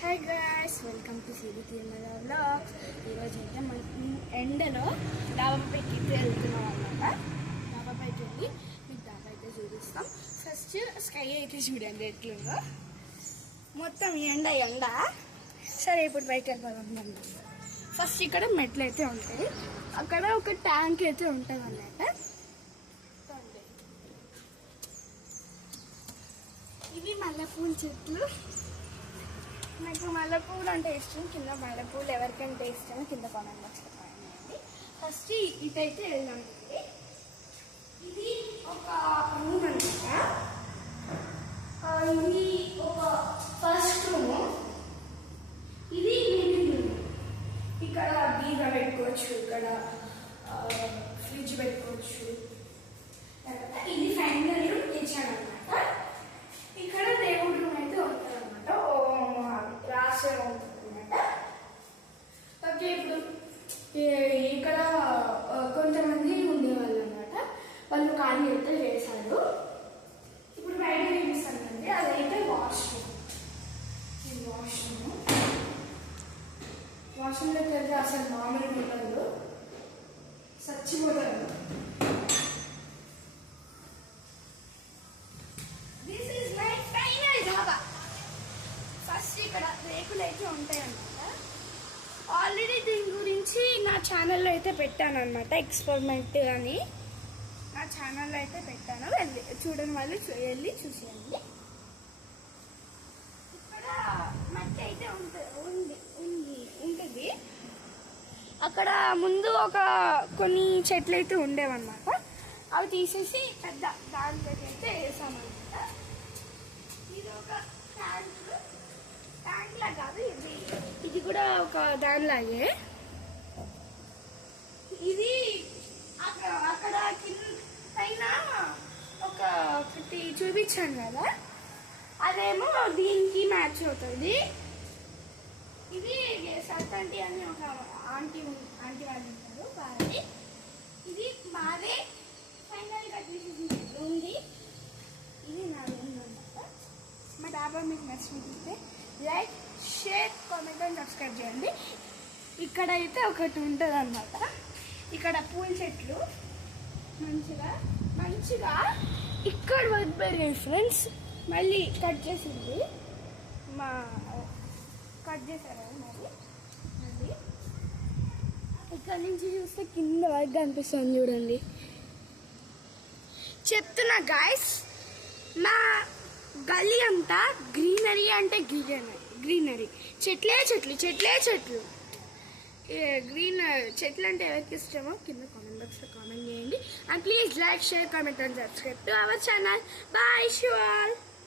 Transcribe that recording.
Hi guys, welcome to Siri Tirumala vlogs. ఈరోజు అయితే మనం ఎండలో డాబాపైకి వెళ్తున్నాం అన్నమాట. డాబాపైకి వెళ్ళి మీకు డాబా అయితే చూపిస్తాం. ఫస్ట్ స్కై అయితే చూడండి ఎట్లుందో, మొత్తం ఎండ. సరే, ఇప్పుడు పైకి వెళ్ళిపోదాం. ఫస్ట్ ఇక్కడ మెట్లు అయితే ఉంటాయి, అక్కడ ఒక ట్యాంక్ అయితే ఉంటుంది అన్నమాట. ఇవి మల్లెపూల చెట్లు. నాకు మల్లెపూలు అంటే ఇష్టం. కింద మల్లెపూలు ఎవరికంటే ఇష్టమో కింద కామెంట్ బాక్స్లో కామెంట్ చేయండి. ఫస్ట్ ఇటైతే వెళ్దాం. ఇది ఒక రూమ్ అనమాట. ఇది ఒక ఫస్ట్ రూమ్. ఇది లివింగ్ రూమ్. ఇక్కడ బీగా పెట్టుకోవచ్చు, ఇక్కడ ఫ్రిడ్జ్ పెట్టుకోవచ్చు. ఇది ఫైనల్ రూమ్, కిచెన్ అనమాట. ఇక్కడ దేవుడి రూమ్ అయితే ఉంటుంది అనమాట. రాసే ఉంటుంది అనమాట. ఓకే, ఇప్పుడు ఇక్కడ కొంతమంది ఉండేవాళ్ళు అనమాట. వాళ్ళు ఖాళీ అయితే చేశారు. ఇప్పుడు బయట చూపిస్తానండి, అదైతే వాష్రూమ్. ఈ వాష్రూమ్లోకి వెళ్తే అసలు మామూలు ఉండదు, చచ్చిపోతారు. ఫస్ట్ ఇక్కడ రేకులు అయితే ఉంటాయి అన్నమాట. ఆల్రెడీ దీని గురించి నా ఛానల్లో అయితే పెట్టాను అనమాట, ఎక్స్పెరిమెంట్ అని నా ఛానల్లో అయితే పెట్టాను. వెళ్ళి చూడని వాళ్ళు వెళ్ళి చూసేయండి. ఇక్కడ మట్టి అయితే ఉంటుంది. అక్కడ ముందు కొన్ని చెట్లు అయితే ఉండేవన్నమాట. అవి తీసేసి పెద్ద దాంట్లో అయితే వేసామన్నమాట. ఇది ఒక ట్యాంక్ లా కాదు, ఇది కూడా ఒక దానిలాగే. ఇది అక్కడ పైన ఒకటి చూపించాను కదా, అదేమో దీనికి మ్యాచ్ అవుతుంది. ఇది సత్తంటి అని ఒక ఆంటీ వాళ్ళు ఉంటారు వారి. ఇది మాదే ఫైనల్ గా ఉంది. ఇది నా రూమ్ అనమాట. మా డాబా మీకు నచ్చినట్లయితే like, share, comment and subscribe చేయండి. ఇక్కడ అయితే ఒకటి ఉంటుంది అన్నమాట. ఇక్కడ పూల చెట్లు మంచిగా ఇక్కడ వదిలిపోయాయి ఫ్రెండ్స్. మళ్ళీ కట్ చేసింది, కట్ చేశారు. మళ్ళీ ఇక్కడ నుంచి చూస్తే కింద వరకు కనిపిస్తుంది చూడండి. చెప్తున్నా గాయస్, మా గల్లీ అంతా గ్రీనరీ అంటే గ్రీనరీ. చెట్లే చెట్లు. గ్రీన్ చెట్లు అంటే ఎవరికి ఇష్టమో కింద కామెంట్ బాక్స్లో కామెంట్ చేయండి. And please like, share, comment and subscribe to our channel. Bye, షూ ఆల్.